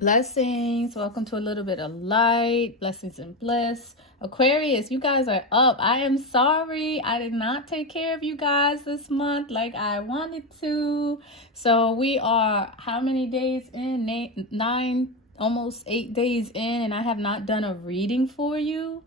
Blessings. Welcome to a little bit of light. Blessings and bliss. Aquarius, you guys are up. I am sorry. I did not take care of you guys this month like I wanted to. So we are how many days in? Nine, almost 8 days in, and I have not done a reading for you.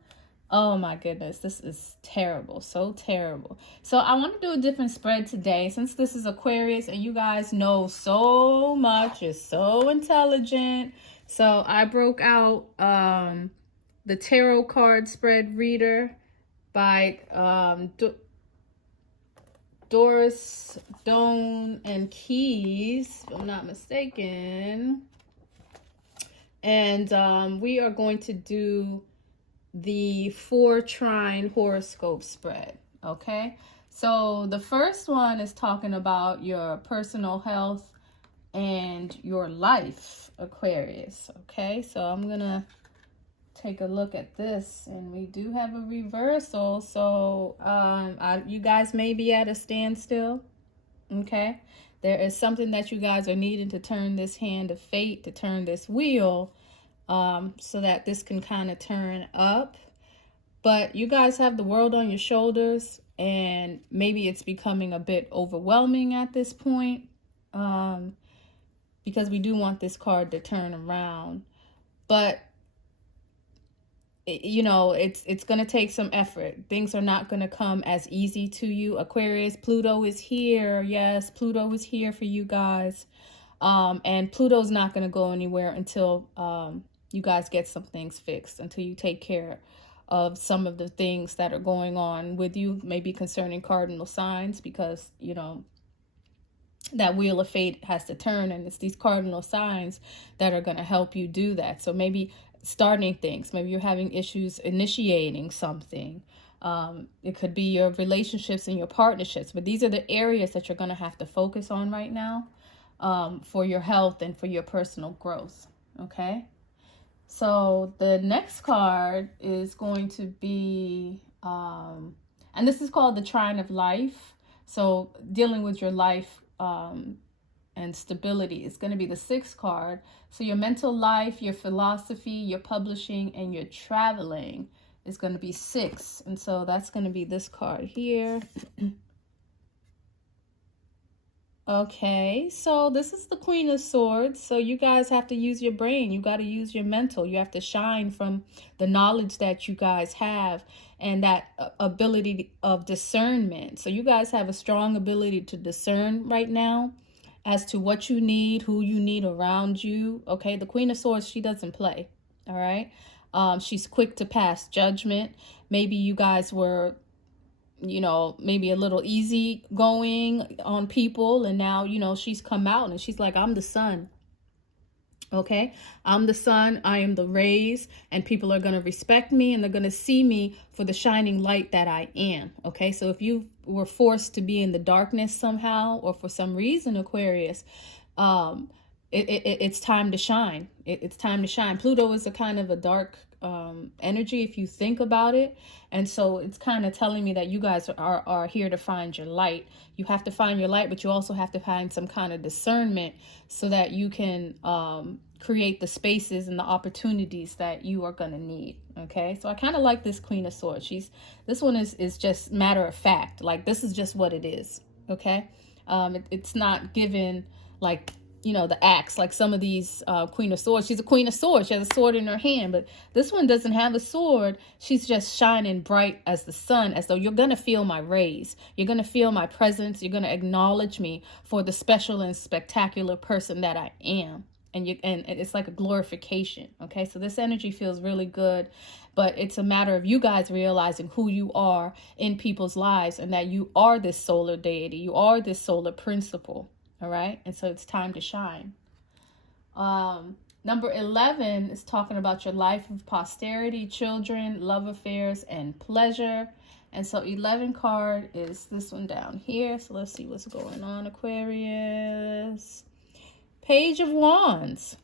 Oh my goodness, this is terrible, so terrible. So I want to do a different spread today since this is Aquarius and you guys know so much, you're so intelligent. So I broke out the tarot card spread reader by Doris Doan and Keys, if I'm not mistaken. And we are going to do the 4 trine horoscope spread. Okay, so the first one is talking about your personal health and your life, Aquarius. Okay, so I'm gonna take a look at this, and we do have a reversal, so you guys may be at a standstill. Okay, there is something that you guys are needing to turn this hand of fate, to turn this wheel, so that this can kind of turn up. But you guys have the world on your shoulders, and maybe it's becoming a bit overwhelming at this point, because we do want this card to turn around. But you know, it's going to take some effort. Things are not going to come as easy to you. Aquarius, Pluto is here. Yes, Pluto is here for you guys. And Pluto's not going to go anywhere until you guys get some things fixed, until you take care of some of the things that are going on with you, maybe concerning cardinal signs, because, you know, that wheel of fate has to turn, and it's these cardinal signs that are going to help you do that. So maybe starting things, maybe you're having issues initiating something. It could be your relationships and your partnerships, but these are the areas that you're going to have to focus on right now, for your health and for your personal growth. Okay, so the next card is going to be, and this is called the Trine of Life. So dealing with your life and stability. It's going to be the 6th card. So your mental life, your philosophy, your publishing, and your traveling is going to be 6. And so that's going to be this card here. Okay, so this is the Queen of Swords. So you guys have to use your brain. You got to use your mental. You have to shine from the knowledge that you guys have and that ability of discernment. So you guys have a strong ability to discern right now as to what you need, who you need around you. Okay, the Queen of Swords, she doesn't play. All right, she's quick to pass judgment. Maybe you guys were, you know, maybe a little easy going on people, and now, you know, she's come out and she's like, I'm the sun. Okay, I'm the sun, I am the rays, and people are going to respect me, and they're going to see me for the shining light that I am. Okay, so if you were forced to be in the darkness somehow, or for some reason, Aquarius, it's time to shine. It's time to shine. Pluto is a kind of a dark energy, if you think about it, and so it's kind of telling me that you guys are here to find your light. You have to find your light, but you also have to find some kind of discernment so that you can create the spaces and the opportunities that you are going to need. Okay, so I kind of like this Queen of Swords. This one is just matter of fact. Like, this is just what it is. Okay, it's not given like, you know, the axe, like some of these Queen of Swords. She's a Queen of Swords. She has a sword in her hand, but this one doesn't have a sword. She's just shining bright as the sun, as though you're going to feel my rays. You're going to feel my presence. You're going to acknowledge me for the special and spectacular person that I am. And it's like a glorification. Okay, so this energy feels really good, but it's a matter of you guys realizing who you are in people's lives, and that you are this solar deity. You are this solar principle. All right, and so it's time to shine. Number 11 is talking about your life of posterity, children, love affairs, and pleasure. And so 11 card is this one down here. So let's see what's going on, Aquarius. Page of Wands.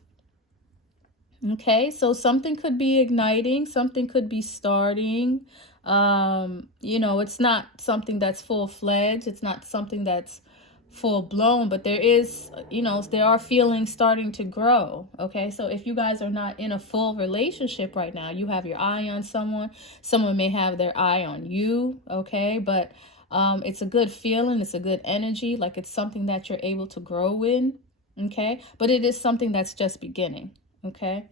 Okay, so something could be igniting, something could be starting. You know, it's not something that's full-fledged. It's not something that's full blown, but there is, you know, there are feelings starting to grow. Okay, so if you guys are not in a full relationship right now, you have your eye on someone, someone may have their eye on you. Okay, but it's a good feeling, it's a good energy, like it's something that you're able to grow in. Okay, but it is something that's just beginning. Okay,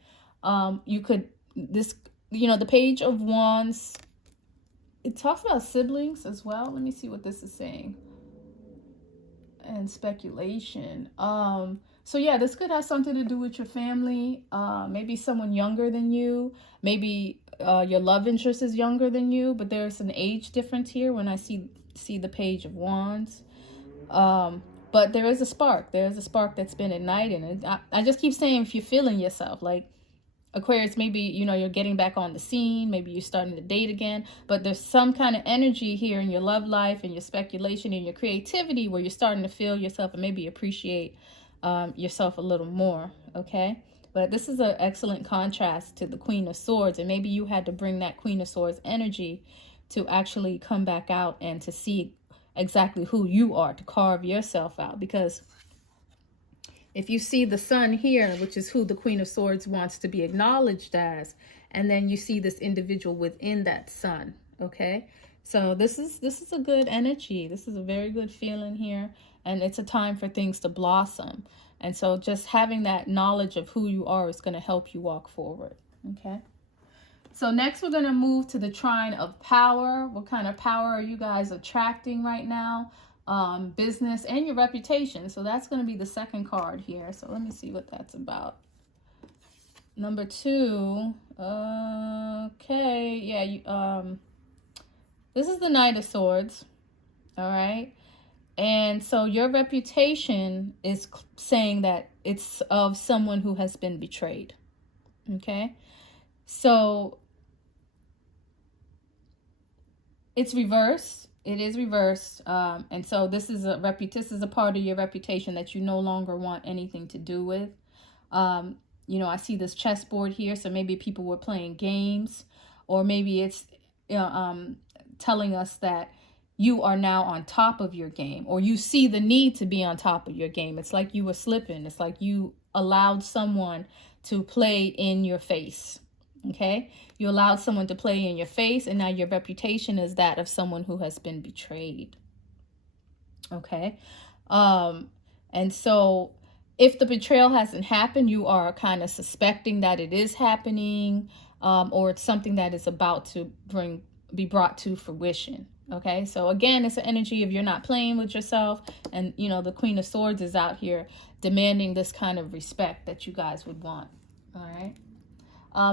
you could, this, you know, the Page of Wands, it talks about siblings as well. Let me see what this is saying. And speculation. So yeah, this could have something to do with your family. Maybe someone younger than you. Maybe your love interest is younger than you, but there's an age difference here when I see the Page of Wands. But there is a spark. There is a spark that's been ignited. And I just keep saying, if you're feeling yourself, like Aquarius, maybe, you know, you're getting back on the scene. Maybe you're starting to date again. But there's some kind of energy here in your love life and your speculation and your creativity where you're starting to feel yourself and maybe appreciate yourself a little more. Okay? But this is an excellent contrast to the Queen of Swords. And maybe you had to bring that Queen of Swords energy to actually come back out and to see exactly who you are, to carve yourself out. Because if you see the Sun here, which is who the Queen of Swords wants to be acknowledged as, and then you see this individual within that Sun, okay? So this is a good energy. This is a very good feeling here, and it's a time for things to blossom. And so just having that knowledge of who you are is going to help you walk forward, okay? So next we're going to move to the trine of power. What kind of power are you guys attracting right now? Business and your reputation. So that's going to be the second card here. So let me see what that's about. Number 2. Okay. Yeah. This is the Knight of Swords. All right. And so your reputation is saying that it's of someone who has been betrayed. Okay. So it's reversed. It is reversed. And so this is a part of your reputation that you no longer want anything to do with. You know, I see this chessboard here. So maybe people were playing games, or maybe it's telling us that you are now on top of your game, or you see the need to be on top of your game. It's like you were slipping. It's like you allowed someone to play in your face. Okay, you allowed someone to play in your face, and now your reputation is that of someone who has been betrayed. Okay, and so if the betrayal hasn't happened, you are kind of suspecting that it is happening, or it's something that is about to be brought to fruition. Okay, so again, it's an energy of you're not playing with yourself, and you know the Queen of Swords is out here demanding this kind of respect that you guys would want. All right.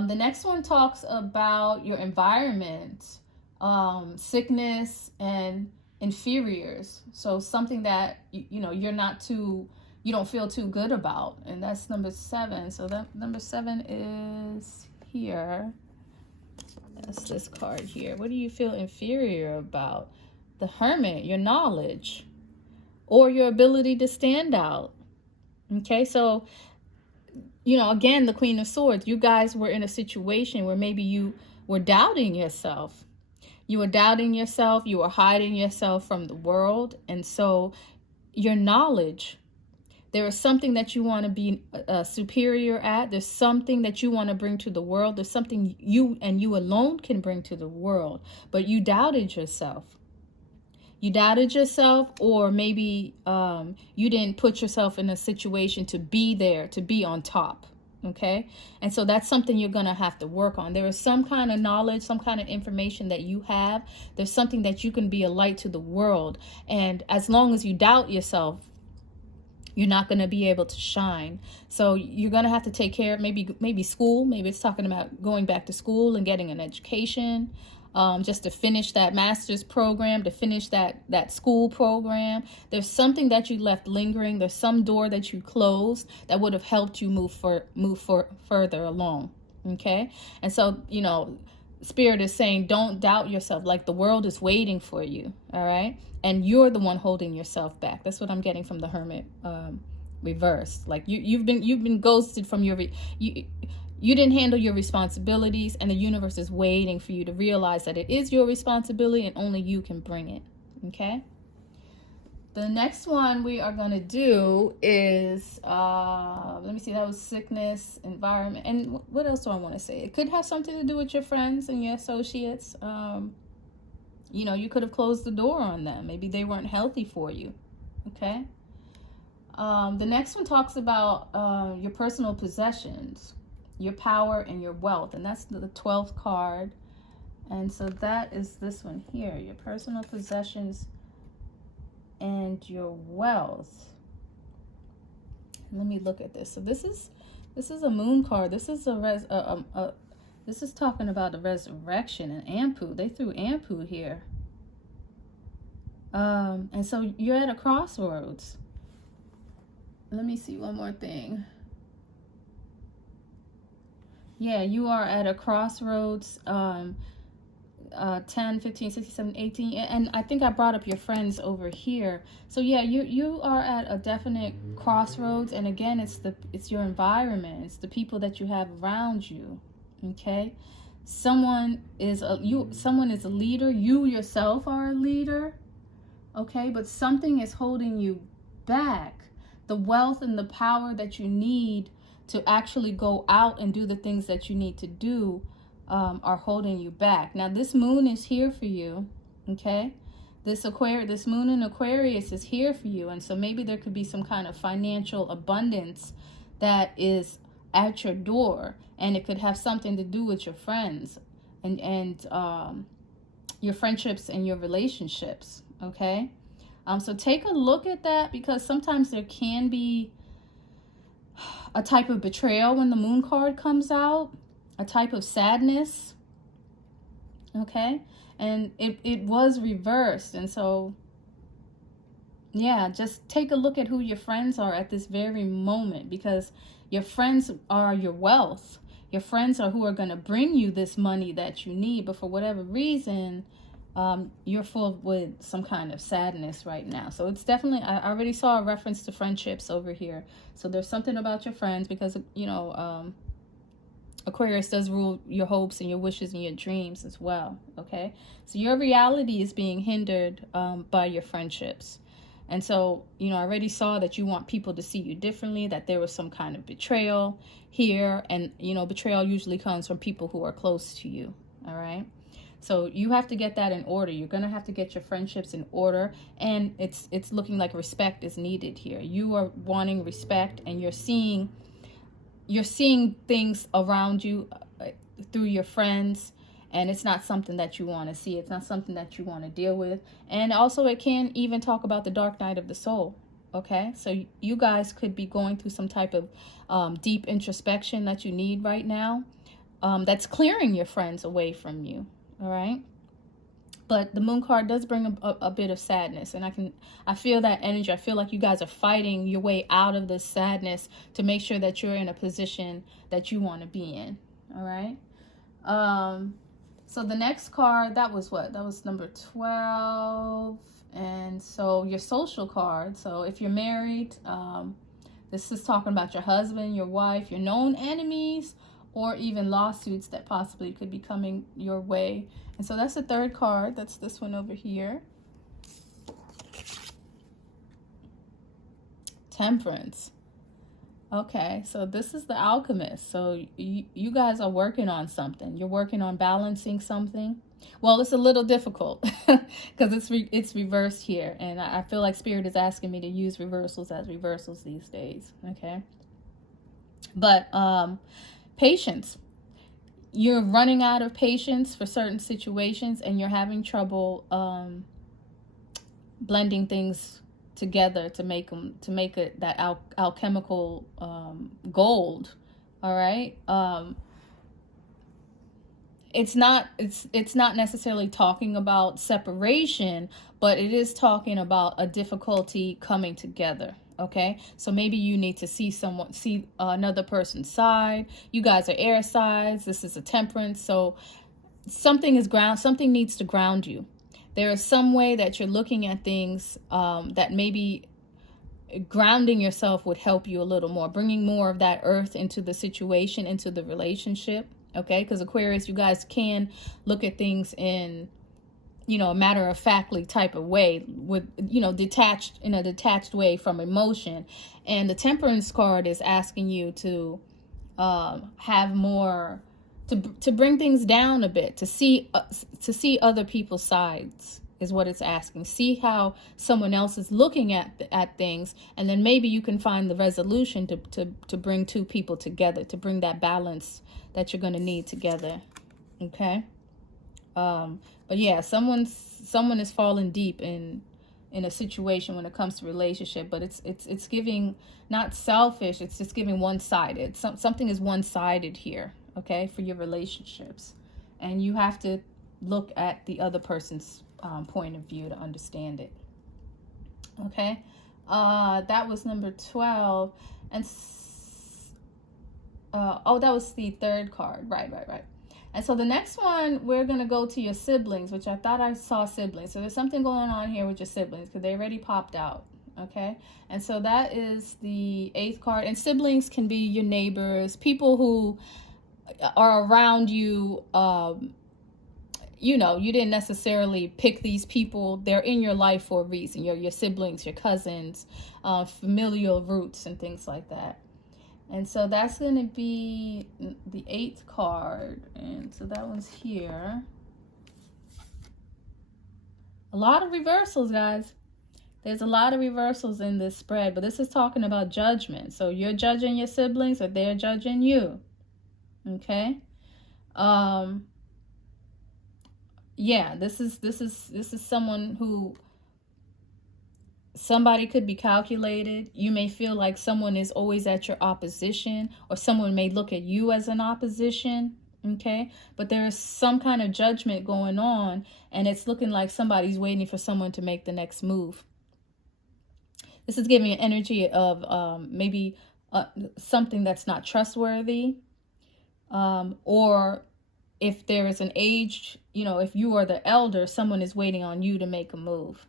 The next one talks about your environment, sickness and inferiors. So something that, you know, you don't feel too good about. And that's number 7. So that number 7 is here. That's this card here. What do you feel inferior about? The Hermit, your knowledge or your ability to stand out. Okay, so you know, again, the Queen of Swords, you guys were in a situation where maybe you were doubting yourself. You were doubting yourself. You were hiding yourself from the world. And so your knowledge, there is something that you want to be superior at. There's something that you want to bring to the world. There's something you and you alone can bring to the world. But you doubted yourself. You doubted yourself, or maybe you didn't put yourself in a situation to be there, to be on top. Okay. And so that's something you're going to have to work on. There is some kind of knowledge, some kind of information that you have. There's something that you can be a light to the world. And as long as you doubt yourself, you're not going to be able to shine. So you're going to have to take care of maybe school. Maybe it's talking about going back to school and getting an education. Just to finish that master's program, to finish that school program. There's something that you left lingering. There's some door that you closed that would have helped you move further along. Okay. And so, you know, Spirit is saying, don't doubt yourself. Like the world is waiting for you. All right. And you're the one holding yourself back. That's what I'm getting from the Hermit reverse. Like you've been ghosted from you didn't handle your responsibilities, and the universe is waiting for you to realize that it is your responsibility and only you can bring it. Okay. The next one we are going to do is, let me see, that was sickness, environment. And what else do I want to say? It could have something to do with your friends and your associates. You know, you could have closed the door on them. Maybe they weren't healthy for you. Okay. The next one talks about your personal possessions, your power, and your wealth. And that's the 12th card. And so that is this one here, your personal possessions and your wealth. Let me look at this. So this is a moon card. This is this is talking about the resurrection and Ampu. They threw Ampu here. And so you're at a crossroads. Let me see one more thing. Yeah, you are at a crossroads. 10, 15, 16, 17, 18, and I think I brought up your friends over here. So yeah, you are at a definite crossroads, and again, it's your environment, it's the people that you have around you. Okay, someone is a leader. You yourself are a leader. Okay, but something is holding you back. The wealth and the power that you need to actually go out and do the things that you need to do are holding you back. Now this moon is here for you. Okay, this moon in Aquarius is here for you, and so maybe there could be some kind of financial abundance that is at your door, and it could have something to do with your friends and your friendships and your relationships. Okay, so take a look at that, because sometimes there can be a type of betrayal when the moon card comes out, a type of sadness. Okay, and it was reversed, and so yeah, just take a look at who your friends are at this very moment, because your friends are your wealth. Your friends are who are going to bring you this money that you need, but for whatever reason, you're full with some kind of sadness right now. So it's definitely, I already saw a reference to friendships over here. So there's something about your friends, because, you know, Aquarius does rule your hopes and your wishes and your dreams as well. Okay, so your reality is being hindered by your friendships. And so, you know, I already saw that you want people to see you differently, that there was some kind of betrayal here. And, you know, betrayal usually comes from people who are close to you. All right. So you have to get that in order. You're going to have to get your friendships in order. And it's looking like respect is needed here. You are wanting respect, and you're seeing things around you through your friends, and it's not something that you want to see. It's not something that you want to deal with. And also, it can even talk about the dark night of the soul. Okay, so you guys could be going through some type of deep introspection that you need right now, that's clearing your friends away from you. All right, but the moon card does bring a bit of sadness, and I feel that energy. I feel like you guys are fighting your way out of this sadness to make sure that you're in a position that you want to be in. All right. So the next card, that was what? That was number 12. And so your social card. So if you're married, this is talking about your husband, your wife, your known enemies, or even lawsuits that possibly could be coming your way. And so that's the third card. That's this one over here. Temperance. Okay, so this is the alchemist. So you guys are working on something. You're working on balancing something. Well, it's a little difficult because it's reversed here. And I feel like Spirit is asking me to use reversals as reversals these days. Okay. But patience. You're running out of patience for certain situations, and you're having trouble blending things together to make it that alchemical gold. All right. It's not necessarily talking about separation, but it is talking about a difficulty coming together. Okay, so maybe you need to see another person's side. You guys are air signs. This is a temperance. So something needs to ground you. There is some way that you're looking at things that maybe grounding yourself would help you a little more, bringing more of that earth into the situation, into the relationship. Okay, because Aquarius, you guys can look at things in you know, a matter-of-factly type of way, with, you know, detached, in a detached way from emotion. And the Temperance card is asking you to have more, to bring things down a bit, to see other people's sides, is what it's asking. See how someone else is looking at things, and then maybe you can find the resolution to bring two people together, to bring that balance that you're going to need together. Okay. But yeah, someone is falling deep in a situation when it comes to relationship, but it's giving, not selfish, it's just giving one-sided. Something is one-sided here, okay, for your relationships, and you have to look at the other person's point of view to understand it. Okay. That was number 12. And oh, that was the third card. Right. And so the next one, we're going to go to your siblings, which I thought I saw siblings. So there's something going on here with your siblings, because they already popped out. Okay. And so that is the 8th card. And siblings can be your neighbors, people who are around you. You know, you didn't necessarily pick these people. They're in your life for a reason. Your siblings, your cousins, familial roots and things like that. And so that's going to be the 8th card. And so that one's here. A lot of reversals, guys. There's a lot of reversals in this spread, but this is talking about judgment. So you're judging your siblings, or they're judging you. Okay. Yeah, this is someone who, somebody could be calculated. You may feel like someone is always at your opposition, or someone may look at you as an opposition. Okay, but there is some kind of judgment going on, and it's looking like somebody's waiting for someone to make the next move. This is giving an energy of maybe something that's not trustworthy, or if there is an age, you know, if you are the elder, someone is waiting on you to make a move.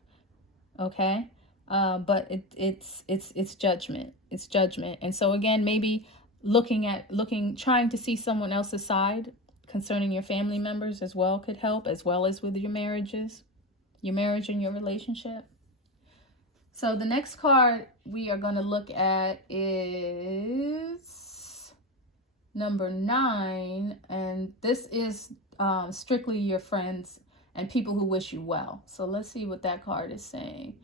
Okay. But it's judgment. It's judgment. And so again, maybe trying to see someone else's side concerning your family members as well could help, as well as with your marriage and your relationship. So the next card we are going to look at is number 9, and this is strictly your friends and people who wish you well. So let's see what that card is saying.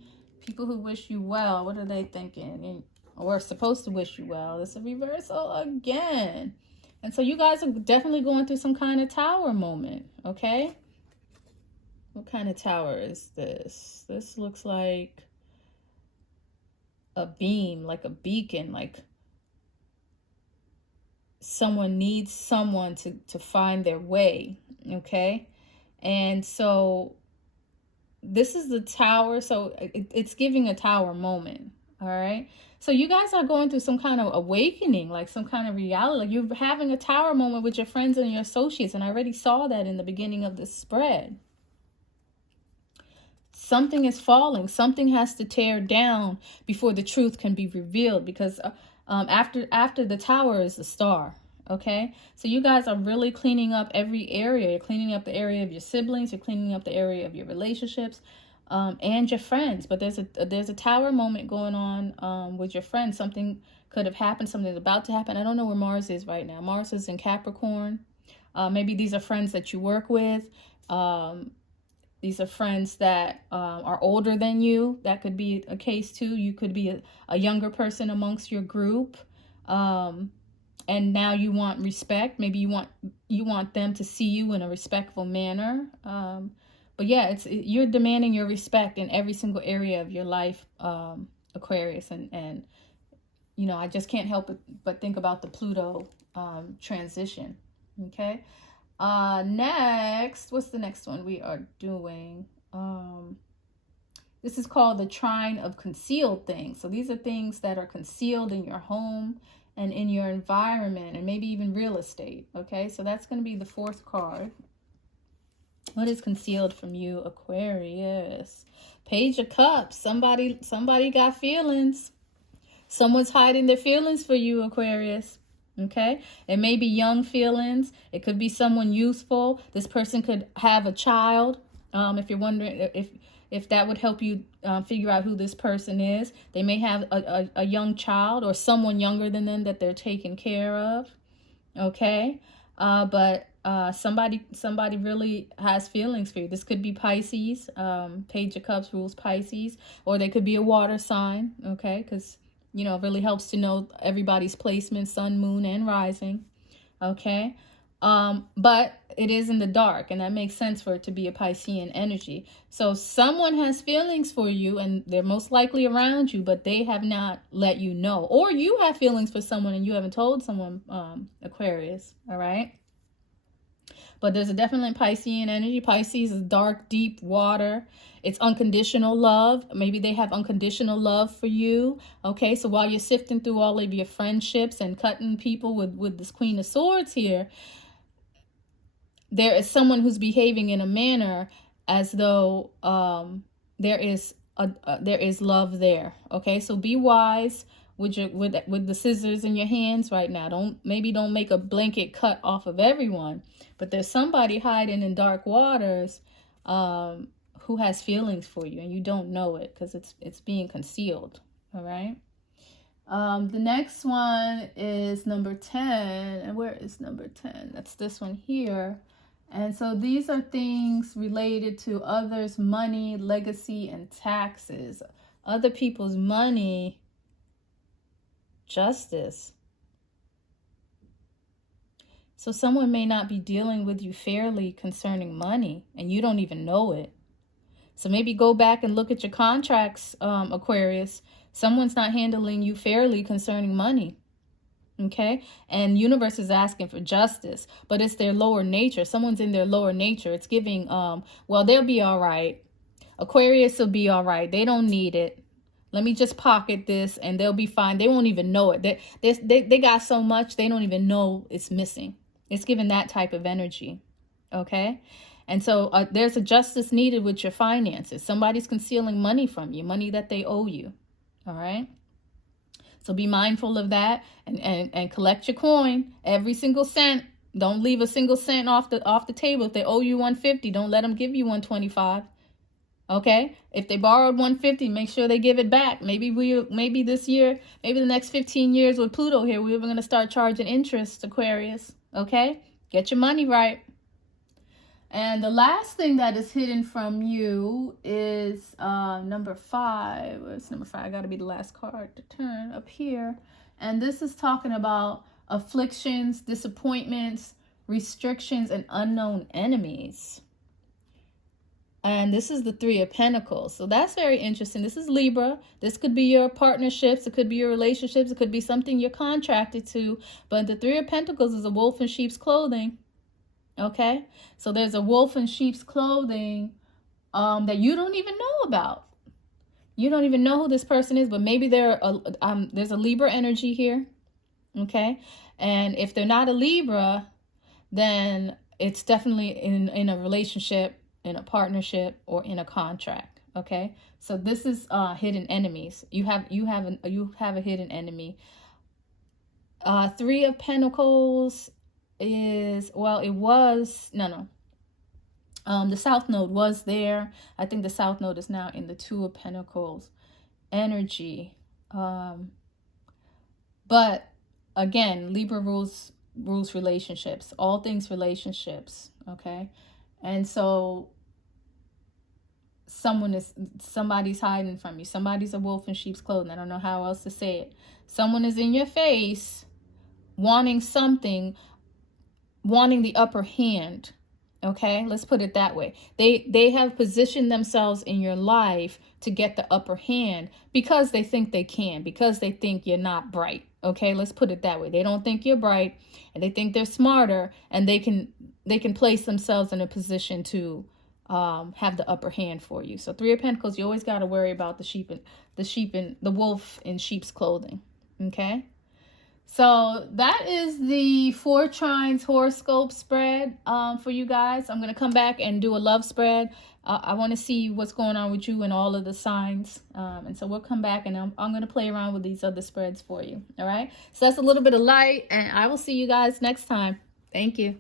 People who wish you well, what are they thinking? Or supposed to wish you well. It's a reversal again. And so you guys are definitely going through some kind of tower moment, okay? What kind of tower is this? This looks like a beam, like a beacon, like someone needs someone to find their way, okay? And so this is the tower, so it's giving a tower moment, all right? So you guys are going through some kind of awakening, like some kind of reality. Like you're having a tower moment with your friends and your associates, and I already saw that in the beginning of this spread. Something is falling. Something has to tear down before the truth can be revealed, because after the tower is the star. Okay, so you guys are really cleaning up every area. You're cleaning up the area of your siblings. You're cleaning up the area of your relationships, and your friends. But there's a tower moment going on with your friends. Something could have happened. Something's about to happen. I don't know where Mars is right now. Mars is in Capricorn. Maybe these are friends that you work with. These are friends that are older than you. That could be a case too. You could be a younger person amongst your group. And now you want respect. Maybe you want them to see you in a respectful manner. But yeah, you're demanding your respect in every single area of your life, Aquarius. And you know, I just can't help but think about the Pluto transition. Okay. Next, what's the next one we are doing? This is called the trine of concealed things. So these are things that are concealed in your home and in your environment, and maybe even real estate. Okay, so that's going to be the 4th card. What is concealed from you, Aquarius? Page of Cups. Somebody got feelings. Someone's hiding their feelings for you, Aquarius. Okay, it may be young feelings. It could be someone youthful. This person could have a child. If you're wondering if that would help you figure out who this person is. They may have a young child or someone younger than them that they're taking care of. Okay. But somebody really has feelings for you. This could be Pisces. Page of Cups rules Pisces. Or they could be a water sign. Okay. Because, you know, it really helps to know everybody's placement, sun, moon, and rising. Okay. But it is in the dark, and that makes sense for it to be a Piscean energy. So someone has feelings for you, and they're most likely around you, but they have not let you know. Or you have feelings for someone and you haven't told someone, Aquarius. All right. But there's a definitely Piscean energy. Pisces is dark, deep water. It's unconditional love. Maybe they have unconditional love for you. Okay, so while you're sifting through all of your friendships and cutting people with this Queen of Swords here, there is someone who's behaving in a manner as though there is love there. Okay, so be wise with the scissors in your hands right now. Don't make a blanket cut off of everyone, but there's somebody hiding in dark waters who has feelings for you, and you don't know it because it's being concealed. All right. The next one is number 10. And where is number 10? That's this one here. And so these are things related to others' money, legacy, and taxes. Other people's money, justice. So someone may not be dealing with you fairly concerning money, and you don't even know it. So maybe go back and look at your contracts, Aquarius. Someone's not handling you fairly concerning money. Okay, and universe is asking for justice, but it's their lower nature. Someone's in their lower nature. It's giving, well, they'll be all right. Aquarius will be all right. They don't need it. Let me just pocket this and they'll be fine. They won't even know it. They got so much, they don't even know it's missing. It's giving that type of energy. Okay, and so there's a justice needed with your finances. Somebody's concealing money from you, money that they owe you. All right. So be mindful of that and collect your coin, every single cent. Don't leave a single cent off the table. If they owe you $150, don't let them give you $125. Okay? If they borrowed $150, make sure they give it back. Maybe this year, maybe the next 15 years with Pluto here, we're going to start charging interest, Aquarius. Okay? Get your money right. And the last thing that is hidden from you is number 5. Where's number 5? I got to be the last card to turn up here. And this is talking about afflictions, disappointments, restrictions, and unknown enemies. And this is the 3 of Pentacles. So that's very interesting. This is Libra. This could be your partnerships. It could be your relationships. It could be something you're contracted to. But the 3 of Pentacles is a wolf in sheep's clothing. Okay, so there's a wolf in sheep's clothing that you don't even know about. You don't even know who this person is, but maybe there's a Libra energy here. Okay, and if they're not a Libra, then it's definitely in a relationship, in a partnership, or in a contract. Okay, so this is hidden enemies. You have a hidden enemy. 3 of Pentacles is, well, it was, the South Node was there. I think the South Node is now in the 2 of Pentacles energy. But again, Libra rules relationships, all things relationships. Okay, and so somebody's hiding from you. Somebody's a wolf in sheep's clothing. I don't know how else to say it. Someone is in your face wanting something, wanting the upper hand. Okay, let's put it that way. They have positioned themselves in your life to get the upper hand because they think they can, because they think you're not bright. Okay, let's put it that way. They don't think you're bright, and they think they're smarter, and they can place themselves in a position to have the upper hand for you. So 3 of Pentacles, you always got to worry about the wolf in sheep's clothing. Okay. So that is the 4 trines horoscope spread for you guys. I'm going to come back and do a love spread. I want to see what's going on with you and all of the signs. And so we'll come back and I'm going to play around with these other spreads for you. All right. So that's a little bit of light, and I will see you guys next time. Thank you.